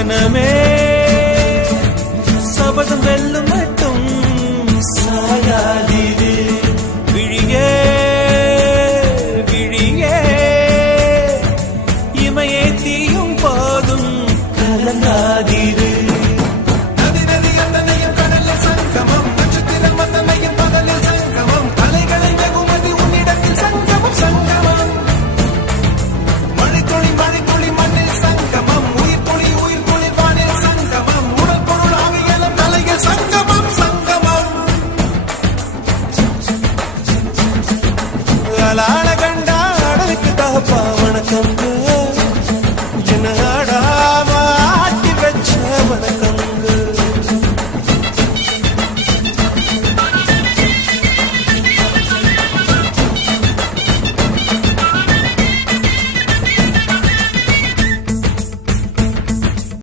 மனமே சபதம் வெல்லும் மட்டும் சாயாதீது விழியே விழியே இமையே தீயும் போதும் கலங்காதீது